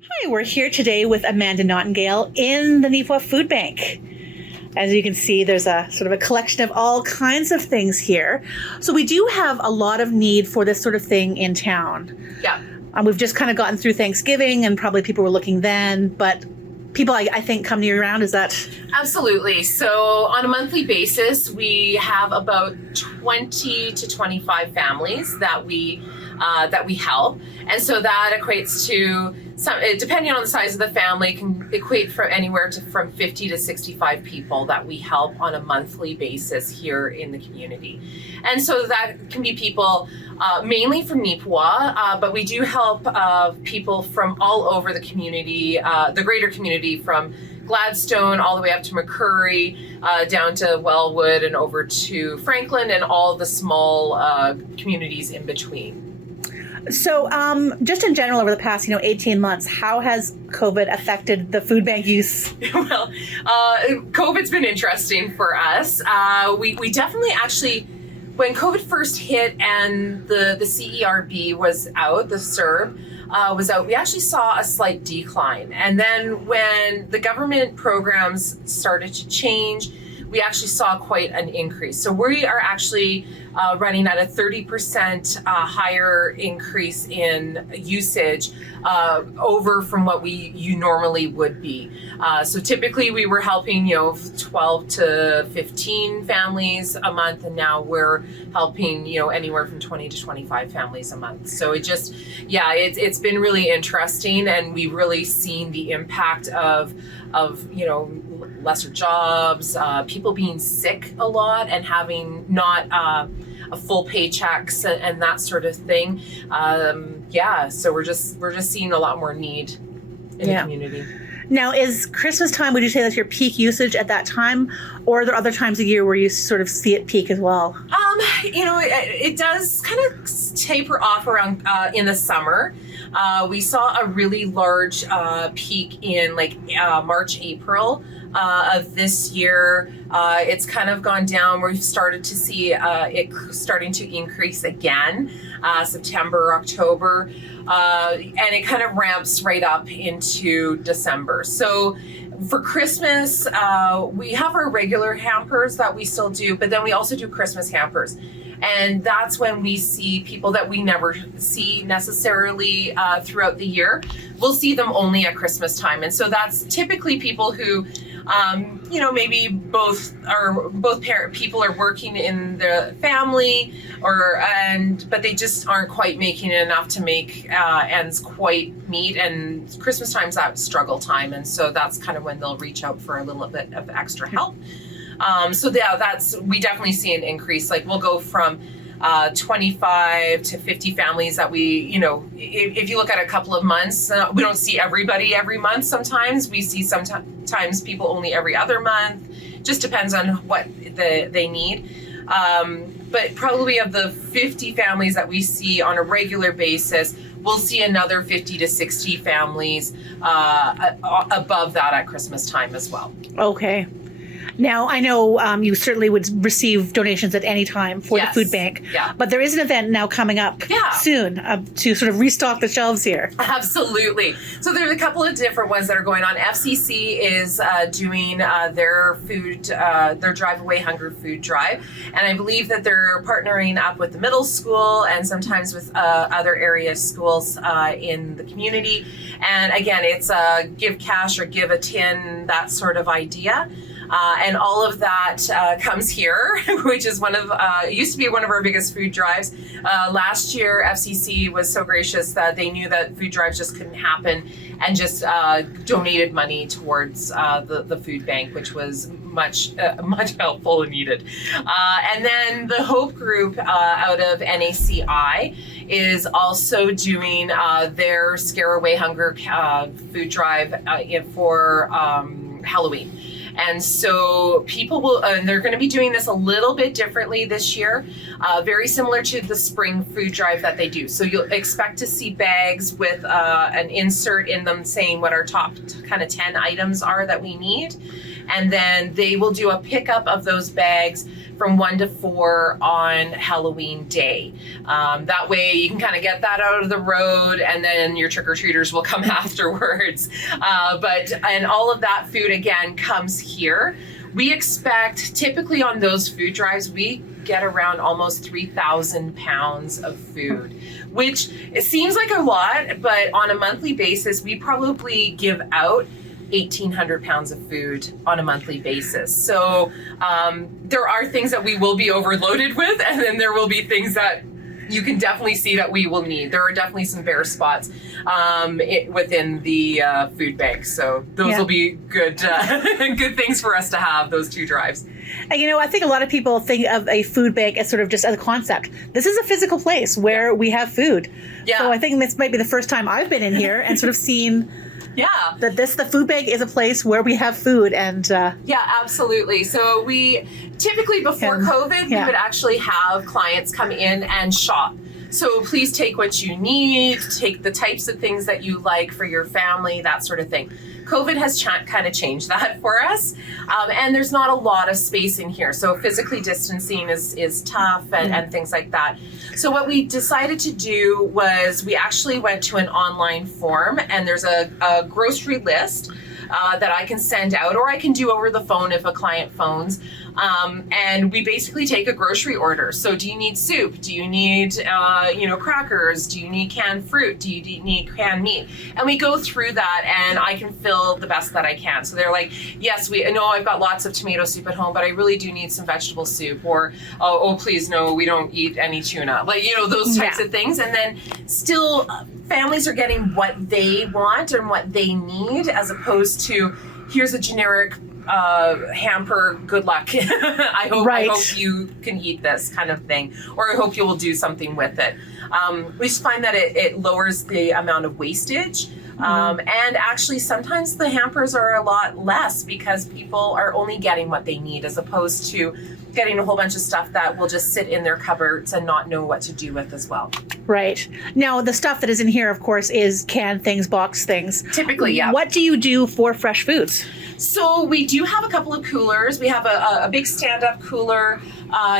Hi, we're here today with Amanda Nightingale in the Neepawa Food Bank. As you can see, there's a sort of a collection of all kinds of things here. So we do have a lot of need for this sort of thing in town. Yeah. We've just kind of gotten through Thanksgiving and probably people were looking then, but people I think come year-round. Is that? Absolutely. So on a monthly basis, we have about 20 to 25 families that we help. And so that equates to, depending on the size of the family, can equate from anywhere from 50 to 65 people that we help on a monthly basis here in the community. And so that can be people mainly from Neepawa, but we do help people from all over the community, the greater community, from Gladstone all the way up to McCurry, down to Wellwood and over to Franklin and all the small communities in between. So just in general, over the past 18 months, how has COVID affected the food bank use? Well, COVID's been interesting for us. We definitely actually, when COVID first hit and the CERB was out, the CERB was out, we actually saw a slight decline. And then when the government programs started to change, we actually saw quite an increase. So we are actually running at a 30% higher increase in usage over from what you normally would be. So typically we were helping 12 to 15 families a month, and now we're helping anywhere from 20 to 25 families a month. So it's been really interesting, and we've really seen the impact of lesser jobs, people being sick a lot and having not a full paychecks and that sort of thing. So we're just seeing a lot more need in the community. Now, is Christmas time, would you say that's your peak usage at that time, or are there other times of year where you sort of see it peak as well? It does kind of taper off around in the summer. We saw a really large peak in March, April of this year. It's kind of gone down. We've started to see it starting to increase again, September, October, and it kind of ramps right up into December. So for Christmas, we have our regular hampers that we still do, but then we also do Christmas hampers. And that's when we see people that we never see necessarily throughout the year. We'll see them only at Christmas time. And so that's typically people who, maybe both people are working in the family, but they just aren't quite making enough to make ends quite meet. And Christmas time's that struggle time. And so that's kind of when they'll reach out for a little bit of extra help. We definitely see an increase. Like we'll go from 25 to 50 families that we, if you look at a couple of months, we don't see everybody every month. Sometimes we see sometimes people only every other month. Just depends on what they need. But probably of the 50 families that we see on a regular basis, we'll see another 50 to 60 families above that at Christmas time as well. Okay. Now, I know you certainly would receive donations at any time for the food bank, but there is an event now coming up soon to sort of restock the shelves here. Absolutely. So there's a couple of different ones that are going on. FCC is doing their Drive Away Hunger food drive, and I believe that they're partnering up with the middle school and sometimes with other area schools in the community. And again, it's a give cash or give a tin, that sort of idea. And all of that comes here, which is used to be one of our biggest food drives. Last year, FCC was so gracious that they knew that food drives just couldn't happen and just donated money towards the food bank, which was much helpful and needed. And then the Hope Group out of NACI is also doing their Scare Away Hunger food drive for Halloween. And so people will, and they're going to be doing this a little bit differently this year, very similar to the spring food drive that they do. So you'll expect to see bags with an insert in them saying what our top kind of 10 items are that we need. and then they will do a pickup of those bags from 1 to 4 on Halloween day. That way you can kind of get that out of the road, and then your trick-or-treaters will come afterwards. And all of that food, again, comes here. We expect, typically on those food drives, we get around almost 3,000 pounds of food, which it seems like a lot, but on a monthly basis, we probably give out 1,800 pounds of food on a monthly basis. So there are things that we will be overloaded with, and then there will be things that you can definitely see that we will need. There are definitely some bare spots within the food bank. So those will be good good things for us to have, those 2 drives. And I think a lot of people think of a food bank as sort of just as a concept. This is a physical place where we have food. Yeah. So I think this might be the first time I've been in here and sort of seen that the food bank is a place where we have food. And yeah, absolutely. So we typically before COVID, we would actually have clients come in and shop. So please take what you need, take the types of things that you like for your family, that sort of thing. COVID has kind of changed that for us. And there's not a lot of space in here. So physically distancing is tough and things like that. So what we decided to do was we actually went to an online form, and there's a grocery list that I can send out, or I can do over the phone if a client phones. And we basically take a grocery order. So do you need soup? Do you need, crackers? Do you need canned fruit? Do you need canned meat? And we go through that, and I can fill the best that I can. So they're like, yes, I know I've got lots of tomato soup at home, but I really do need some vegetable soup. Or, oh please, no, we don't eat any tuna. Like, those types of things. And then still families are getting what they want and what they need, as opposed to here's a generic hamper, good luck. I hope you can eat this kind of thing, or I hope you will do something with it. We just find that it lowers the amount of wastage. And actually sometimes the hampers are a lot less because people are only getting what they need, as opposed to getting a whole bunch of stuff that will just sit in their cupboards and not know what to do with as well. Right. Now, the stuff that is in here, of course, is canned things, boxed things. Typically, yeah. What do you do for fresh foods? So we do have a couple of coolers. We have a big stand-up cooler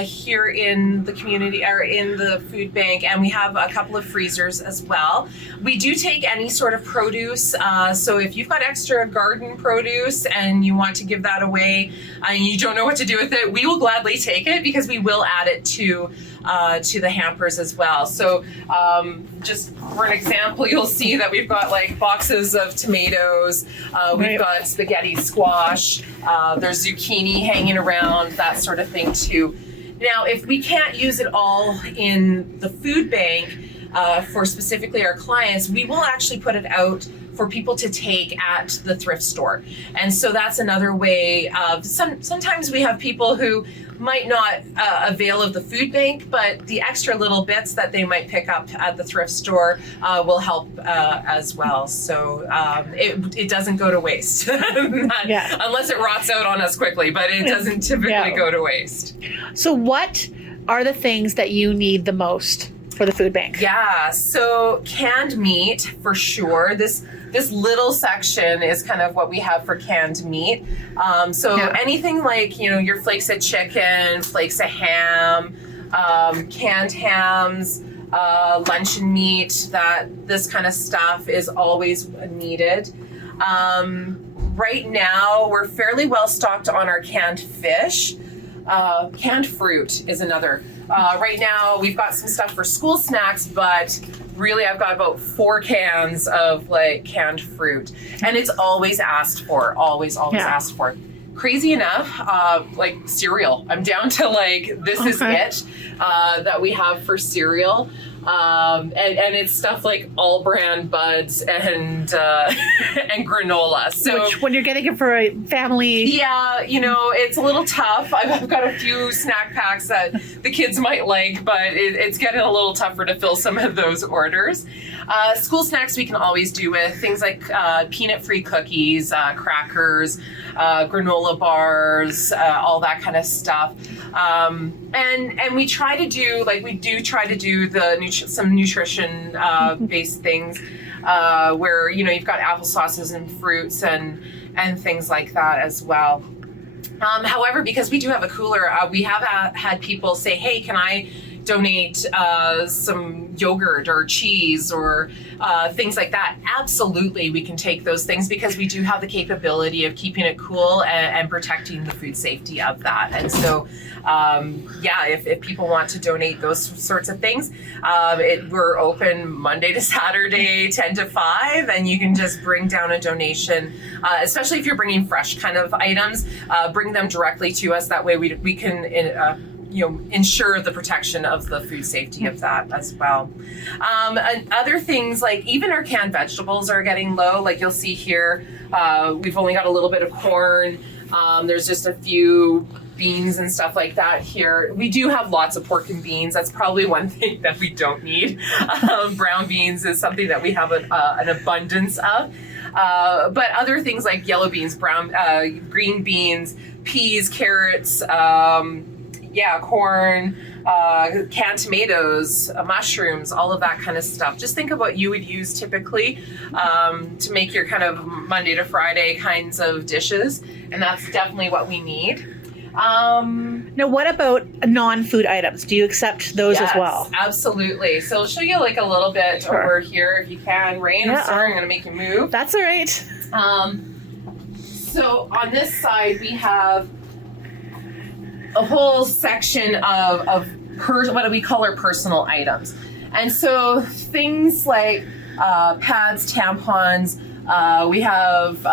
here in the community, or in the food bank, and we have a couple of freezers as well. We do take any sort of produce. So if you've got extra garden produce and you want to give that away and you don't know what to do with it, we will gladly take it, because we will add it to the hampers as well. So just for an example, you'll see that we've got like boxes of tomatoes, we've got spaghetti squash, there's zucchini hanging around, that sort of thing too. Now, if we can't use it all in the food bank for specifically our clients, we will actually put it out for people to take at the thrift store. And so that's another way of, sometimes we have people who might not avail of the food bank, but the extra little bits that they might pick up at the thrift store will help as well. So it doesn't go to waste, unless it rots out on us quickly, but it doesn't typically go to waste. So what are the things that you need the most for the food bank? Yeah, so canned meat for sure. This little section is kind of what we have for canned meat. Anything like, your flakes of chicken, flakes of ham, canned hams, luncheon meat, this kind of stuff is always needed. Right now, we're fairly well stocked on our canned fish. Canned fruit is another. Right now, we've got some stuff for school snacks, but really I've got about 4 cans of canned fruit, and it's always asked for, always asked for. Crazy enough, cereal. I'm down to this is it that we have for cereal. And it's stuff like all brand buds and granola. So which, when you're getting it for a family, it's a little tough. I've got a few snack packs that the kids might like, but it's getting a little tougher to fill some of those orders. School snacks we can always do with things like peanut-free cookies, crackers, granola bars, all that kind of stuff. And we try to do some nutrition based things where you've got applesauces and fruits and things like that as well. However, because we do have a cooler, we have had people say, hey, can I donate some yogurt or cheese or things like that? Absolutely, we can take those things because we do have the capability of keeping it cool and protecting the food safety of that. And so, if people want to donate those sorts of things, we're open Monday to Saturday, 10 to 5, and you can just bring down a donation, especially if you're bringing fresh kind of items, bring them directly to us. That way we can ensure the protection of the food safety of that as well. And other things like even our canned vegetables are getting low. Like you'll see here, we've only got a little bit of corn. There's just a few beans and stuff like that here. We do have lots of pork and beans. That's probably one thing that we don't need. Brown beans is something that we have an abundance of. But other things like yellow beans, green beans, peas, carrots, corn, canned tomatoes, mushrooms, all of that kind of stuff. Just think of what you would use typically to make your kind of Monday to Friday kinds of dishes. And that's definitely what we need. Now, what about non-food items? Do you accept those as well? Absolutely. So I'll show you like a little bit over here if you can. Rain, I'm sorry, I'm going to make you move. That's all right. So on this side, we have a whole section of what we call our personal items. And so things like pads, tampons, we have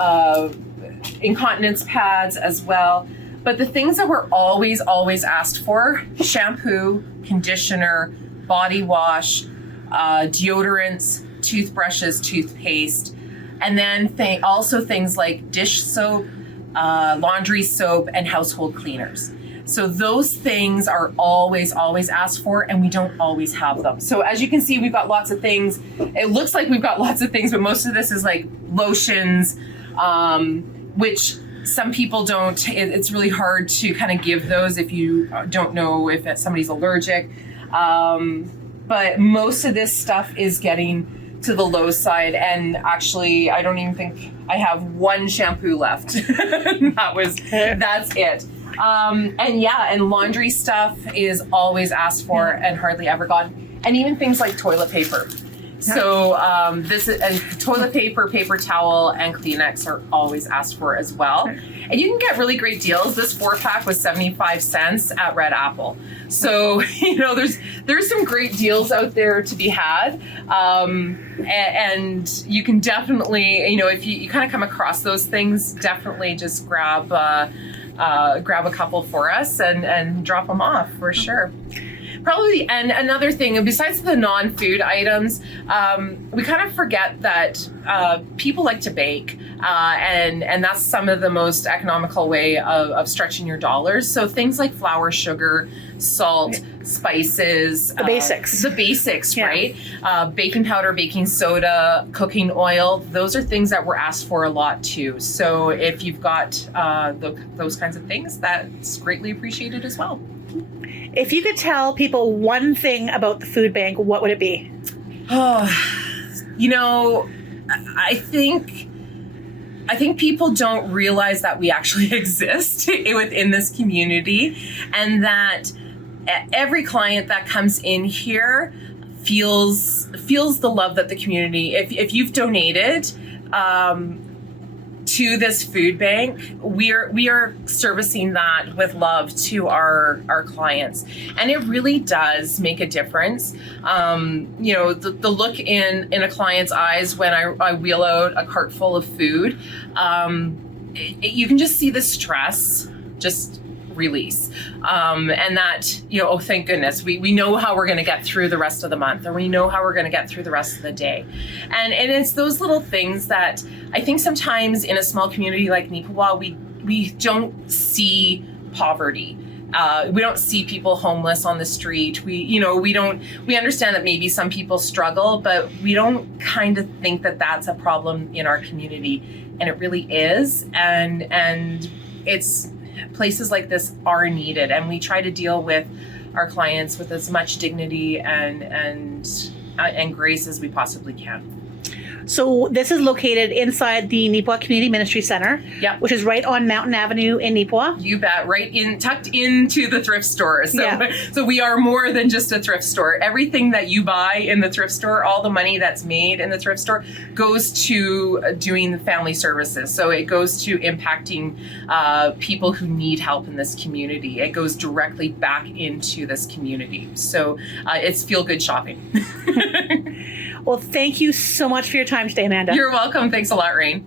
incontinence pads as well. But the things that we're always asked for: shampoo, conditioner, body wash, deodorants, toothbrushes, toothpaste, and then also things like dish soap, laundry soap, and household cleaners. So those things are always asked for, and we don't always have them. So as you can see, we've got lots of things. It looks like we've got lots of things, but most of this is like lotions, which some people don't. It's really hard to kind of give those if you don't know if somebody's allergic. But most of this stuff is getting to the low side, and actually, I don't even think I have one shampoo left. That's it. And laundry stuff is always asked for and hardly ever gone. And even things like toilet paper. So toilet paper, paper towel, and Kleenex are always asked for as well. And you can get really great deals. This 4-pack was 75 cents at Red Apple. So, there's some great deals out there to be had. And you can definitely, if you kind of come across those things, definitely just grab a couple for us and drop them off for sure. Probably, and another thing, besides the non-food items, we kind of forget that people like to bake, and that's some of the most economical way of stretching your dollars. So things like flour, sugar, salt, spices. The basics. Right? Baking powder, baking soda, cooking oil, those are things that we're asked for a lot too. So if you've got those kinds of things, that's greatly appreciated as well. If you could tell people one thing about the food bank, what would it be? I think people don't realize that we actually exist within this community, and that every client that comes in here feels the love that the community. If you've donated to this food bank, we are servicing that with love to our clients, and it really does make a difference. The look in a client's eyes when I wheel out a cart full of food, you can just see the stress just release, and that oh, thank goodness, we know how we're going to get through the rest of the month, or we know how we're going to get through the rest of the day. And it's those little things that I think sometimes in a small community like Neepawa, we don't see poverty. We don't see people homeless on the street. We understand that maybe some people struggle, but we don't kind of think that that's a problem in our community, and it really is. And it's places like this are needed, and we try to deal with our clients with as much dignity and grace as we possibly can. So this is located inside the Neepawa Community Ministry Center, Yep. which is right on Mountain Avenue in Neepawa. You bet, tucked into the thrift store. So, Yeah. so we are more than just a thrift store. Everything that you buy in the thrift store, all the money that's made in the thrift store, goes to doing family services. So it goes to impacting people who need help in this community. It goes directly back into this community. So it's feel-good shopping. Well, thank you so much for your time today, Amanda. You're welcome. Thanks a lot, Rain.